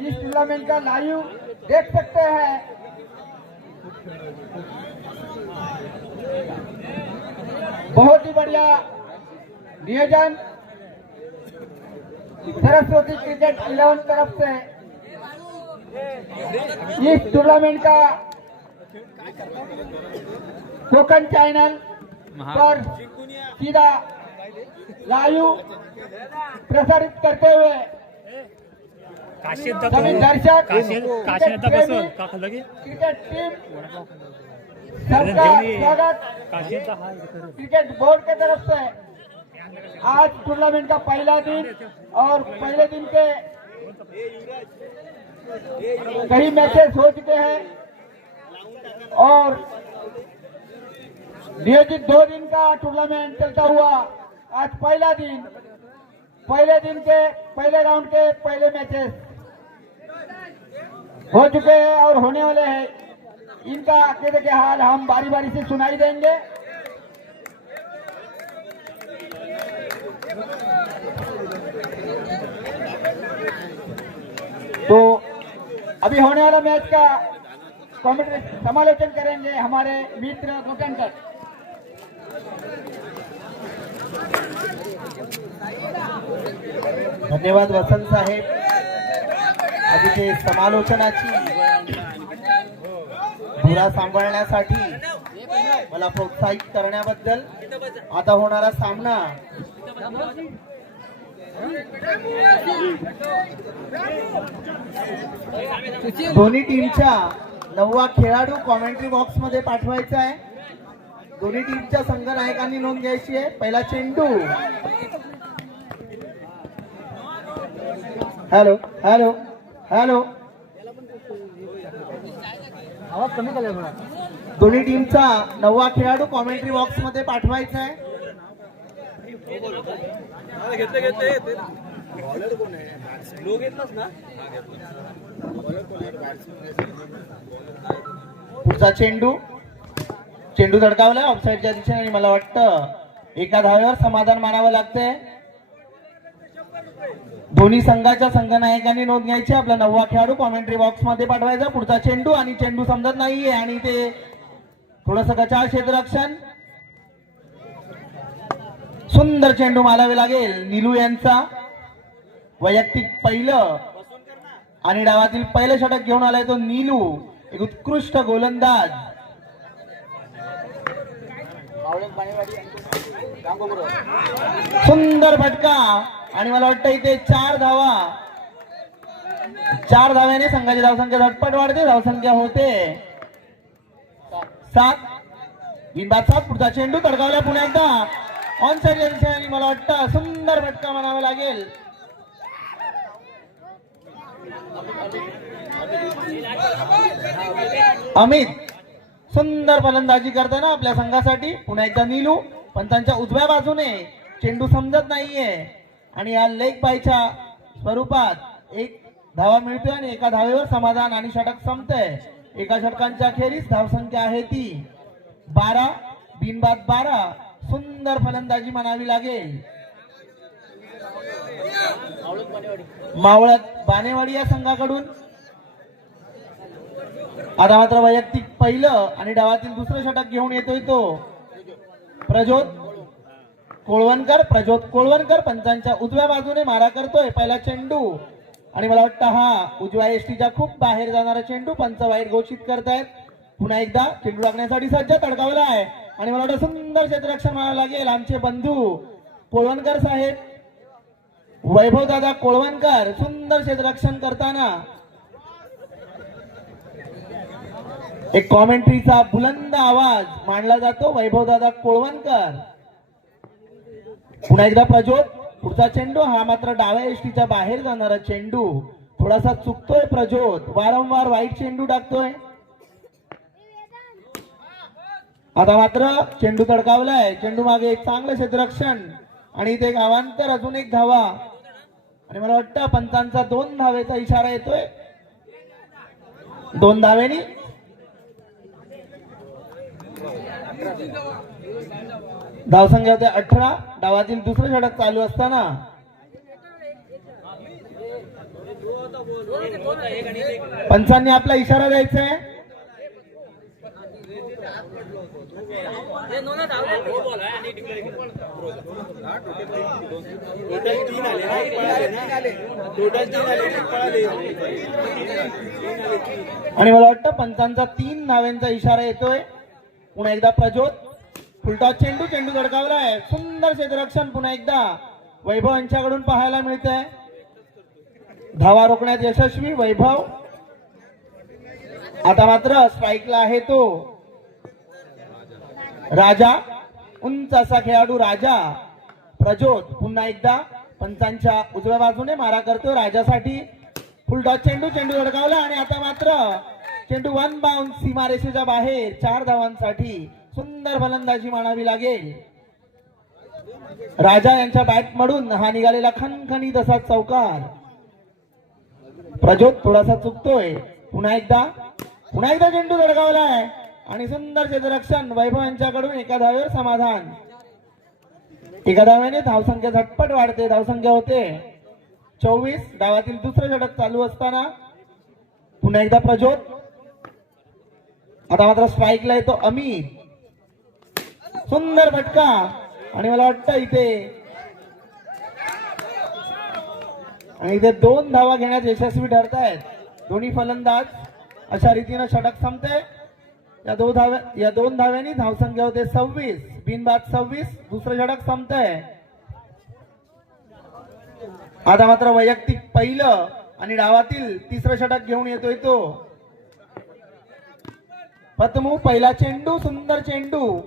इस tournament का live देख सकते हैं। बहुत ही बढ़िया नियोजन। सरस्वती क्रिकेट इलेवन तरफ़ से। इस टूर्नामेंट का टोकन चैनल पर सीधा लाइव प्रसारित करते हुए दर्शक क्रिकेट प्रेमी, का क्रिकेट टीम सबका स्वागत। हा. क्रिकेट बोर्ड के तरफ़ से आज टूर्नामेंट का पहला दिन और पहले दिन के कई मैचेस हो चुके हैं और नियोजित दो दिन का टूर्नामेंट चलता हुआ आज पहला दिन पहले दिन के पहले राउंड के पहले मैचेस हो चुके हैं और होने वाले हैं। इनका आगे के हाल हम बारी बारी से सुनाई देंगे। तो अभी होने वाला मैच का समालोचन करेंगे हमारे मित्र मुकंकर धन्यवाद वसंत साहेब। आधीचे समालोचनाची धुरा सांभाळण्यासाठी मला प्रोत्साहित करण्याबद्दल आता होणारा सामना. दोन्ही टीमच्या नववा खेळाडू कॉमेंट्री बॉक्समध्ये पाठवायचा आहे. दोन्ही टीमच्या संघनायकांनी नोंद घ्यायची आहे. पहिला चेंडू. Hello hello. हॅलो. आवाज कमी केला थोडा दोन्ही टीमचा नववा खेळाडू कॉमेंट्री बॉक्समध्ये पाठवायचा आहे. पुढचा चेंडू. चेंडू धडकावला ऑफसाईडच्या दिशेने आणि मला वाटतं एका धावेवर समाधान मानावं लागतंय. दोन्ही संघाच्या संघनायकांनी नोंद घ्यायची. आपला नववा खेळाडू कॉमेंट्री बॉक्समध्ये पाठवायचा. पुढचा चेंडू आणि चेंडू समजत नाहीये आणि ते थोडस गचाळ क्षेत्ररक्षण. सुंदर चेंडू मालावे लागेल. निलू यांचा. वैयक्तिक पहिलं. आणि डावातील पहिलं षटक घेऊन आलाय तो नीलू. एक उत्कृष्ट गोलंदाज. सुंदर फटका. आणि मला वाटतं इथे चार धावा. चार धाव्याने संघाची धावसंख्या झटपट वाढते धावसंख्या होते. सात. बिंबात सात. पुढचा चेंडू तडकावला पुन्हा एकदा ऑन साईड आणि मला वाटतं सुंदर फटका म्हणावा लागेल. अमित. सुंदर फलंदाजी करताना आपल्या संघासाठी पुन्हा एकदा पण त्यांच्या उजव्या बाजूने चेंडू समजत नाहीये. आणि या लेग बायच्या स्वरूपात एक धावा मिळतोय आणि एका धावेवर समाधान आणि षटक संपतंय. एका षटकांच्या अखेरीस धावसंख्या आहे ती बारा बिनबाद बारा. सुंदर फलंदाजी म्हणावी लागेल. मावळत बानेवाडी या संघाकडून. आता मात्र वैयक्तिक पहिलं आणि डावातील दुसरं षटक घेऊन येतोय तो. प्रज्योत कोळवणकर प्रज्योत कोळवणकर पंचांच्या उजव्या बाजूने मारा करतोय. पहिला चेंडू. आणि मला वाटतं हा उजव्या एसटीच्या खूप बाहेर जाणारा चेंडू पंच वाईट घोषित करतायत. पुन्हा एकदा चेंडू टाकण्यासाठी सज्ज तडकावला आहे. आणि मला वाटतं सुंदर क्षेत्ररक्षण मारावं लागेल. आमचे बंधू कोळवणकर साहेब वैभव दादा कोळवणकर सुंदर क्षेत्ररक्षण करताना एक कॉमेंट्रीचा बुलंद आवाज मांडला जातो वैभव दादा कोळवणकर. पुन्हा एकदा प्रज्योत पुढचा चेंडू हा मात्र डाव्या एष्टीच्या बाहेर जाणारा चेंडू. थोडासा चुकतोय प्रज्योत वारंवार वाईट चेंडू टाकतोय. आता मात्र चेंडू तडकावलाय. चेंडू मागे एक चांगलं क्षेत्ररक्षण आणि इथे गावांतर अजून एक धावा. आणि मला वाटतं पंचांचा दोन धावेचा इशारा येतोय. दोन धावेनी धावसंख्या होते अठरा डावातील दुसरं षटक चालू असताना. पंचांनी आपला इशारा द्यायचा आहे. आणि मला वाटतं पंचांचा तीन नाव्यांचा इशारा येतोय. पुन्हा एकदा प्रज्योत. फुलटॉस चेंडू चेंडू धडकावलाय. सुंदर क्षेत्ररक्षण पुन्हा एकदा. वैभव यांच्याकडून पाहायला मिळतंय. धावा रोखण्यात यशस्वी वैभव. आता मात्र स्ट्राईकला आहे तो. राजा. उंच असा खेळाडू राजा. प्रज्योत पुन्हा एकदा. पंचांच्या उजव्या बाजूने मारा करतो राजासाठी. फुलटॉस चेंडू चेंडू गडकावला आणि आता मात्र चेंडू वन बाउन्स सीमारेषेच्या बाहेर चार धावांसाठी सुंदर फलंदाजी मानावी लागेल. राजा यांच्या बॅट मधून हा निघालेला खणखणी तसा चौकार. प्रज्योत थोडासा चुकतोय. पुन्हा एकदा पुन्हा एकदा चेंडू धडकावलाय आणि सुंदर क्षेत्ररक्षण वैभव यांच्याकडून एका धावेवर समाधान. एका धाव्याने धावसंख्या झटपट वाढते धावसंख्या होते. चोवीस डावातील दुसरे षटक चालू असताना. पुन्हा एकदा प्रज्योत. आता मात्र स्पाईकला येतो अमी सुंदर फटका. आणि मला वाटतं इथे आणि इथे दोन धावा घेण्यात यशस्वी ठरत आहेत दोन्ही फलंदाज अशा रीतीनं षटक संपते. या दोन धाव्या या दोन धाव्यांनी धावसंख्या होते सव्वीस. बिनबाद सव्वीस. दुसरं षटक संपतंय. आता मात्र वैयक्तिक पहिलं आणि डावातील तिसरं षटक घेऊन येतोय तो. पतमू पहिला चेंडू सुंदर चेंडू.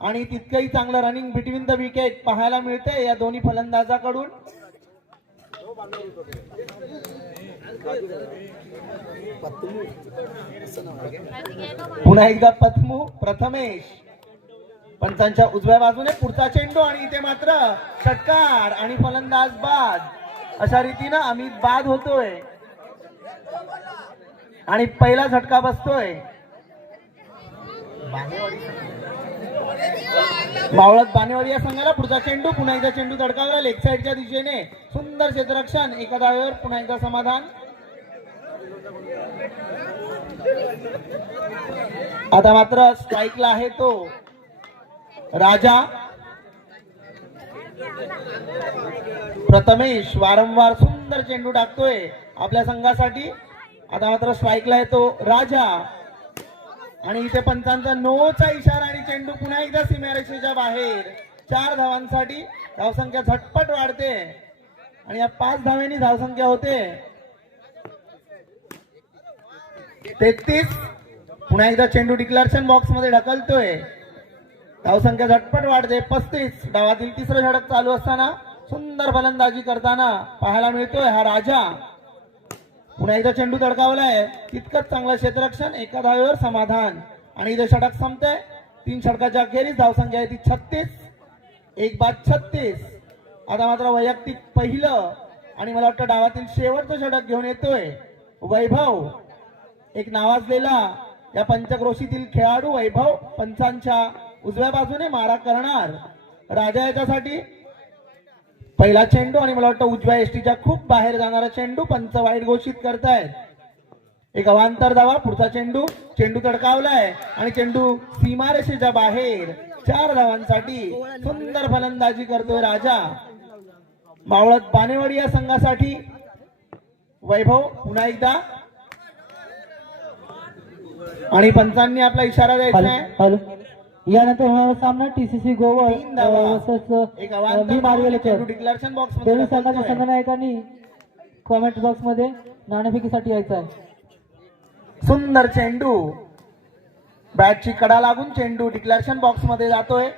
आणि तितकंही चांगलं रनिंग बिटवीन द विकेट पाहायला मिळते या दोन्ही फलंदाजाकडून. पुन्हा एकदा पथमू प्रथमेश. पंचांच्या उजव्या बाजूने पुढचा चेंडू आणि इथे मात्र षटकार आणि फलंदाज बाद अशा रीतीनं अमित बाद होतोय. आणि पहिला झटका बसतोय. मावळत बानेवाडी या संघाला पुढचा चेंडू पुन्हा एकदा चेंडू तडकावला लेग साईडच्या दिशेने सुंदर क्षेत्ररक्षण एका धावेवर पुन्हा एकदा समाधान. आता मात्र स्ट्राईकला आहे तो राजा. प्रथमेश वारंवार सुंदर चेंडू टाकतोय आपल्या संघासाठी. आता मात्र स्ट्राईकला तो राजा. आणि इथे पंचांचा नोचा इशारा आणि चेंडू पुन्हा एकदा सीमारेषेच्या बाहेर. चार धावांसाठी धावसंख्या झटपट वाढते. आणि या पाच धाव्यांनी धावसंख्या होते. तेहतीस. पुन्हा एकदा चेंडू डिक्लेरेशन बॉक्समध्ये ढकलतोय. धावसंख्या झटपट वाढते. पस्तीस. डावातील तिसरं झडप चालू असताना सुंदर फलंदाजी करताना पाहायला मिळतोय हा राजा. पुन्हा एकदा चेंडू तडकावलाय. तितकंच चांगलं क्षेत्ररक्षण एका धावेवर समाधान. आणि इथे षटक संपते तीन षटकाच्या अखेरीस धावसंख्या आहे ती छत्तीस. एक बाद छत्तीस. आता मात्र वैयक्तिक पहिलं. आणि मला वाटतं डावातील शेवटचं षटक घेऊन येतोय वैभव. एक नावाजलेला या पंचक्रोशीतील खेळाडू वैभव पंचांच्या उजव्या बाजूने मारा करणार. राजा याच्यासाठी पहिला चेंडू आणि मला वाटतं उजव्या एसटीच्या खूप बाहेर जाणारा चेंडू पंच वाईट घोषित करतायत. एक अवांतर धावा पुढचा चेंडू. चेंडू तडकावलाय आणि चेंडू सीमारेषेच्या बाहेर. चार धावांसाठी सुंदर फलंदाजी करतोय राजा. मावळत बानेवाडी या संघासाठी. वैभव पुन्हा एकदा. आणि पंचांनी आपला इशारा द्यायचा आहे. हॅलो. यानंतर होणारा सामना टीसीसी गोवा एक मी दोन्ही संघाच्या संघनायकांनी कॉमेंट बॉक्समध्ये नाणेफेकीसाठी यायचं आहे. सुंदर चेंडू. बॅटची कडा लागून चेंडू डिक्लेरेशन बॉक्समध्ये जातोय.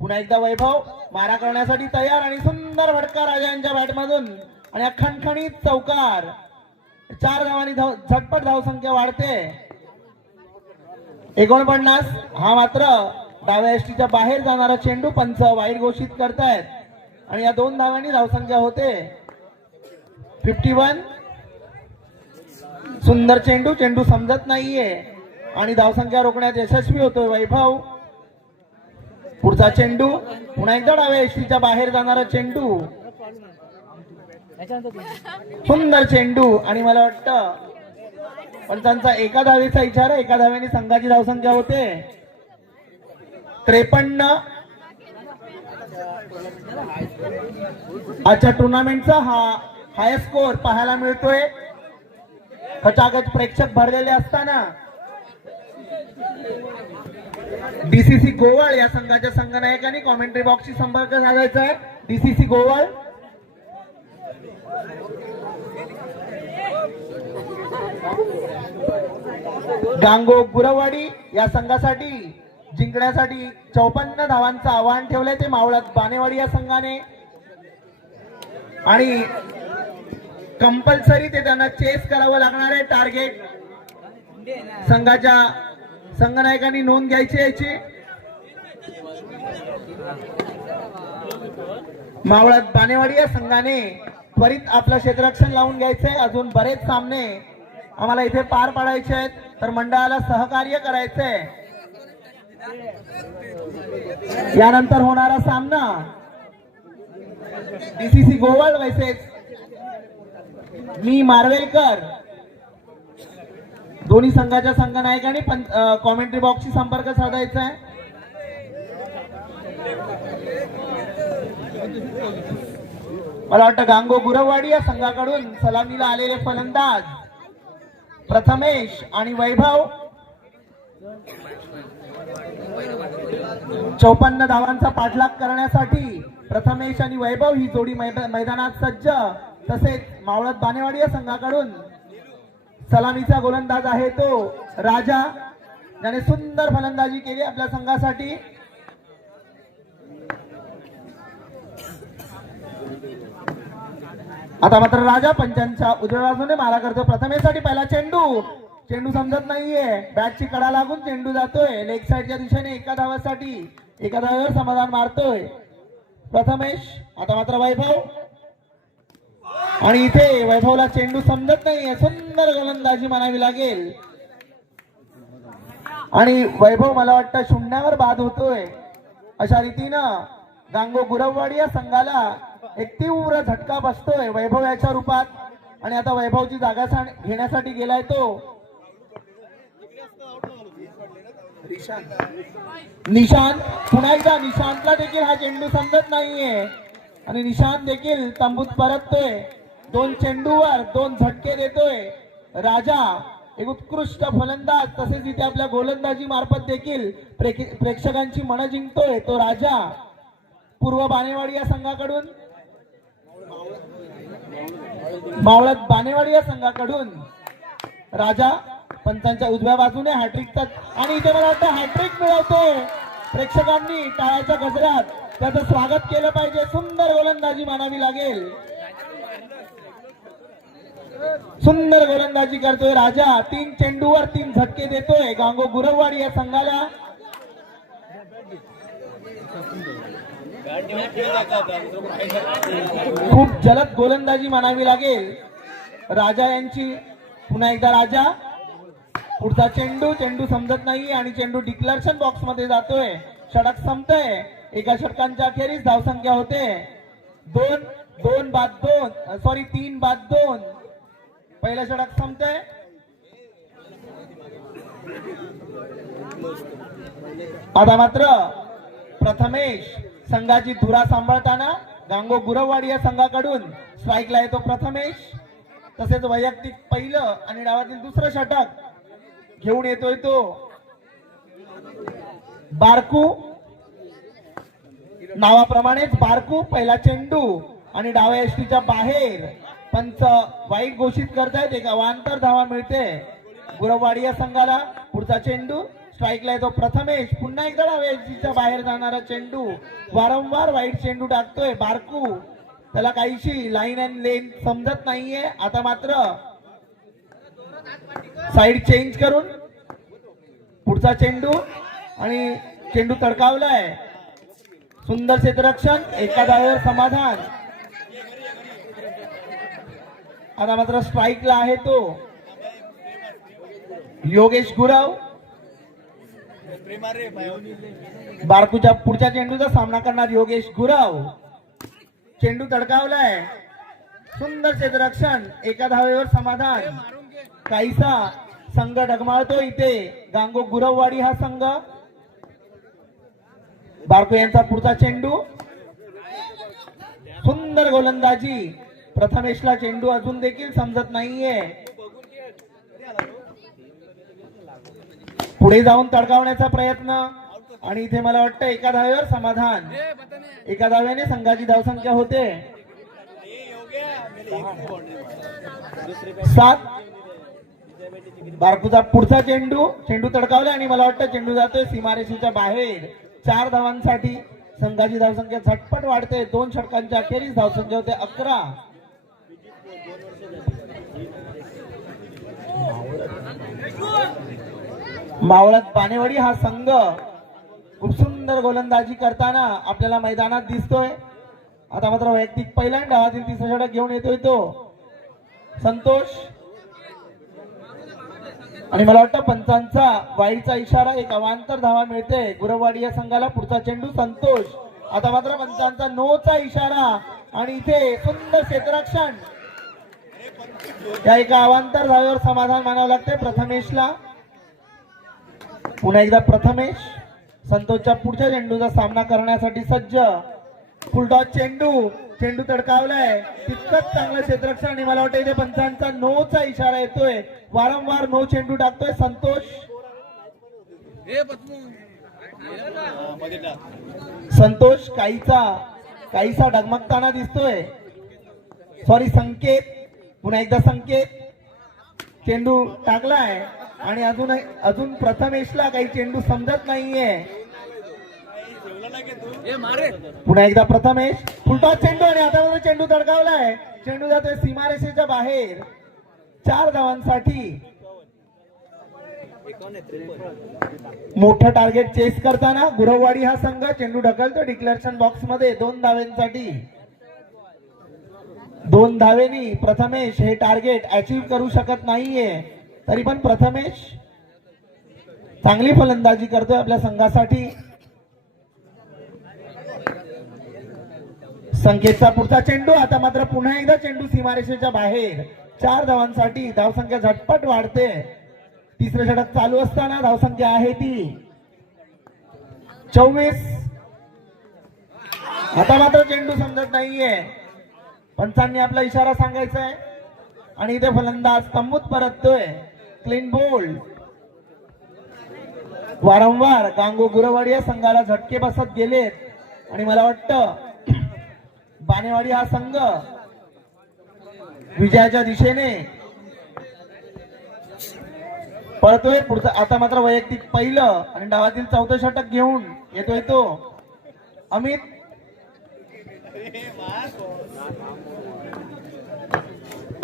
पुन्हा एकदा वैभव मारा करण्यासाठी तयार आणि सुंदर भटका राजा यांच्या बॅट मधून. आणि हा खणखणीत चौकार. चार धावांनी धाव झटपट धावसंख्या वाढते. एकोणपन्नास हा मात्र डाव्या एसटीच्या बाहेर जाणारा चेंडू पंच वाईट घोषित करतायत. आणि या दोन धावांनी धावसंख्या होते. फिफ्टी वन सुंदर चेंडू चेंडू समजत नाहीये. आणि धावसंख्या रोखण्यात यशस्वी होतोय वैभव. पुढचा चेंडू पुन्हा एकदा डाव्या एसटीच्या बाहेर जाणारा चेंडू. सुंदर चेंडू. आणि मला वाटतं पण त्यांचा एका धावेचा इशारा एका धाव्याने संघाची धावसंख्या होते. त्रेपन्न. आजच्या टुर्नामेंटचा हा हाय स्कोर पाहायला मिळतोय. खचाखच प्रेक्षक भरलेले असताना. डीसीसी गोवळ या संघाच्या संघनायकांनी कॉमेंट्री बॉक्सशी संपर्क साधायचा आहे. डीसीसी गोवळ. गांगो गुरवाडी या संघासाठी जिंकण्यासाठी चौपन्न धावांचं आव्हान ठेवलंय ते मावळात बानेवाडी या संघाने. आणि कंपल्सरी ते त्यांना चेस करावं लागणार आहे टार्गेट संघाच्या संघनायकांनी नोंद घ्यायची याची. मावळात बानेवाडी या संघाने त्वरित आपलं क्षेत्ररक्षण लावून घ्यायचंय. अजून बरेच सामने आम्हाला इथे पार पाडायचे आहेत. तर मंडळाला सहकार्य करायचंय. यानंतर होणारा सामना. डीसीसी गोवर्ल्ड वैसेस मी मार्वेलकर. दोन्ही संघाच्या संघनायकांनी कॉमेंट्री बॉक्सशी संपर्क साधायचा आहे मला वाटतं गांगो गुरववाडी या संघाकडून सलामीला आलेले फलंदाज. प्रथमेश आणि वैभव. चौपन्न धावांचा पाठलाग करण्यासाठी प्रथमेश आणि वैभव ही जोडी मैदानात सज्ज. तसेच मावळत बानेवाडी या संघाकडून सलामीचा गोलंदाज आहे तो राजा. ज्याने सुंदर फलंदाजी केली आपल्या संघासाठी. आता मात्र राजा पंचांच्या उजव्या बाजूने मारा करतो प्रथमेसाठी पहिला चेंडू. चेंडू समजत नाहीये. बॅटची कडा लागून चेंडू जातोय. लेग साईडच्या दिशेने एका धावासाठी एका धावेवर समाधान मारतोय. प्रथमेश आता मात्र वैभव. आणि इथे वैभवला चेंडू समजत नाहीये. सुंदर गोलंदाजी म्हणावी लागेल. आणि वैभव मला वाटतं शून्यावर बाद होतोय. अशा रीतीनं गांगो गुरववाडी या संघाला एक तीव्र झटका बसतोय वैभव याच्या रूपात. आणि आता वैभवची जागा सा- घेण्यासाठी गेलाय तो. निशांत. पुन्हा एकदा निशांतला देखील हा चेंडू समजत नाहीये. आणि निशांत देखील तंबूत परततोय. दोन चेंडूवर दोन झटके देतोय. राजा एक उत्कृष्ट फलंदाज तसेच इथे आपल्या गोलंदाजी मार्फत देखील प्रेक्षक- प्रेक्षकांची मनं जिंकतोय तो राजा. पूर्व बानेवाडी या संघाकडून. मावळत बानेवाडी या संघाकडून राजा पंचांच्या उजव्या बाजूने हॅट्रिकचा आणि इथे मला वाटतं हॅट्रिक मिळवतोय. प्रेक्षकांनी टाळ्याच्या गजरात त्याचं स्वागत केलं पाहिजे. सुंदर गोलंदाजी मानावी लागेल. सुंदर गोलंदाजी करतोय राजा. तीन चेंडूवर तीन झटके देतोय. गांगो गुरववाडी या संघाला. खूप जलद गोलंदाजी म्हणावी लागेल. राजा यांची पुन्हा एकदा राजा. पुढचा चेंडू चेंडू समजत नाही आणि चेंडू डिक्लेरेशन बॉक्समध्ये जातोय. षटक संपतोय. एका षटकांच्या अखेरीस धावसंख्या होते. दोन दोन बाद दोन. सॉरी तीन बाद दोन. पहिलं षटक संपतोय. आता मात्र प्रथमेश संघाची धुरा सांभाळताना गांगो गुरववाडी या संघाकडून स्ट्राईकला येतो प्रथमेश. तसेच वैयक्तिक पहिलं आणि डावातील दुसरं षटक घेऊन येतोय तो. बारकू. नावाप्रमाणेच बारकू पहिला चेंडू आणि डाव्या एसटीच्या बाहेर पंच वाईट घोषित करतायत. एक वांतर धावा मिळते. गुरववाडी या संघाला पुढचा चेंडू. स्ट्राईकला येतो. प्रथमेश पुन्हा एकदा डाव्या बाहेर जाणारा चेंडू. वारंवार वाईट चेंडू टाकतोय बारकू. त्याला काहीशी लाईन अँड लेन समजत नाहीये. आता मात्र साईड चेंज करून पुढचा चेंडू आणि चेंडू तडकावलाय. सुंदर क्षेत्ररक्षण एका धावेवर समाधान. आता मात्र स्ट्राईकला आहे तो. योगेश गुराव बारकूच्या पुढच्या चेंडूचा सामना करणार योगेश गुरव. चेंडू तडकावलाय. सुंदर क्षेत्ररक्षण एका धावेवर समाधान. काहीसा संघ डगमाळतो इथे. गांगो गुरववाडी हा संघ. बारकू यांचा पुढचा चेंडू. सुंदर गोलंदाजी. प्रथमेशला चेंडू अजून देखील समजत नाहीये. पुढे जाऊन तडकावण्याचा प्रयत्न. आणि इथे मला वाटतं एका धावेवर समाधान. एका धाव्याने संघाची धावसंख्या होते. सात. बारकूचा पुढचा चेंडू. चेंडू तडकावला आणि मला वाटतं चेंडू जातोय सीमारेषेच्या बाहेर. चार धावांसाठी संघाची धावसंख्या झटपट वाढते. दोन षटकांच्या अखेरीस धावसंख्या होते अकरा. मावळत पानेवाडी हा संघ खूप सुंदर गोलंदाजी करताना आपल्याला मैदानात दिसतोय. आता मात्र वैयक्तिक पहिल्यांदा डावातील तिसरा षटक घेऊन येतोय तो संतोष. आणि मला वाटतं पंचांचा वाईचा इशारा एक अवांतर धावा मिळते. गुरववाडी या संघाला पुढचा चेंडू संतोष. आता मात्र पंचांचा नोचा इशारा आणि इथे सुंदर क्षेत्ररक्षण. या एका अवांतर धावेवर समाधान मानावं लागते प्रथमेशला. पुन्हा एकदा प्रथमेश. संतोषच्या पुढच्या चेंडूचा सामना करण्यासाठी सज्ज. फुलटॉस चेंडू. चेंडू तडकावलाय. तितकंच चांगलं क्षेत्रक्षण आणि मला वाटतं इथे पंचांचा नोचा इशारा येतोय. वारंवार नो चेंडू टाकतोय संतोष. संतोष काहीचा काहीसा डगमगताना दिसतोय. सॉरी संकेत. पुन्हा एकदा संकेत. चेंडू टाकलाय. आणि अजून अजून प्रथमेशला काही चेंडू समजत नाहीये. पुन्हा एकदा प्रथमेश. फुलटॉस चेंडू आणि आता चेंडू तडकावलाय. चेंडू जातोय सीमारेषेच्या बाहेर. चार धावांसाठी. मोठं टार्गेट चेस करताना गुरववाडी हा संघ चेंडू ढकलतो डिक्लेरेशन बॉक्समध्ये. दोन धावेंसाठी दोन धावेनी प्रथमेश हे टार्गेट अचीव करू शकत नाहीये. तरी पण प्रथमेश चांगली फलंदाजी करतोय आपल्या संघासाठी. संकेतचा पुढचा चेंडू आता मात्र पुन्हा एकदा चेंडू सीमारेषेच्या बाहेर. चार धावांसाठी धावसंख्या झटपट वाढते. तिसरे षटक चालू असताना धावसंख्या आहे ती. चोवीस. आता मात्र चेंडू समजत नाहीये. पंचांनी आपला इशारा सांगायचा आहे आणि इथे फलंदाज तंबूत परततोय. Clean bowled. वारंवार गांगो गुरवाडी या संघाला झटके बसत गेलेत. आणि मला वाटतं बानेवाडी हा संघ विजयाच्या दिशेने पळतोय. पुढचं आता मात्र वैयक्तिक पहिलं आणि डावातील चौथं षटक घेऊन येतोय तो. अमित.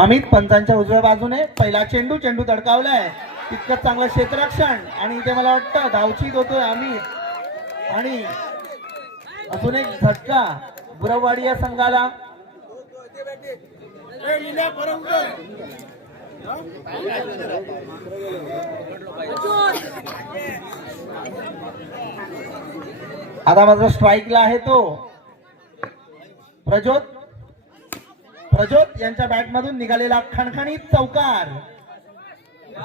अमित पंचांच्या उजव्या बाजूने पहिला चेंडू चेंडू तडकावलाय. तितकंच चांगलं क्षेत्ररक्षण. आणि इथे मला वाटतं धावची होतोय अमित. आणि अजून एक झटका. बुरववाडी या संघाला. आता माझा स्ट्राईकला आहे तो. प्रज्योत प्रज्योत यांच्या बॅटमधून निघालेला खणखणीत चौकार.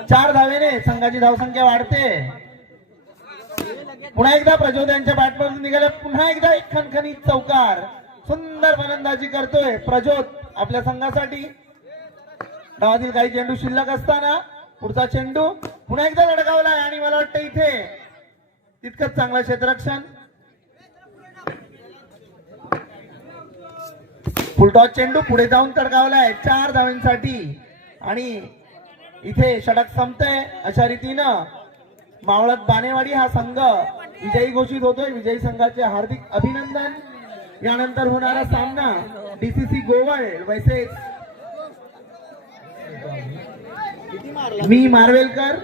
चार धावेने संघाची धावसंख्या वाढते. पुन्हा एकदा प्रज्योत यांच्या बॅटमधून निघाले पुन्हा एकदा एक खणखणीत चौकार. सुंदर फलंदाजी करतोय प्रज्योत आपल्या संघासाठी. गावातील काही चेंडू शिल्लक असताना पुढचा चेंडू पुन्हा एकदा लढकावलाय आणि मला वाटतं इथे तितकंच चांगलं क्षेत्ररक्षण. फुलटॉस चेंडू पुढे जाऊन तडकावलाय चार धावांसाठी. आणि इथे षटक संपतंय. अशा रीतीनं मावळत बानेवाडी हा संघ विजयी घोषित होतोय. विजयी संघाचे हार्दिक अभिनंदन. यानंतर होणारा सामना डीसीसी गोवळ वैसे मी मार्वेलकर.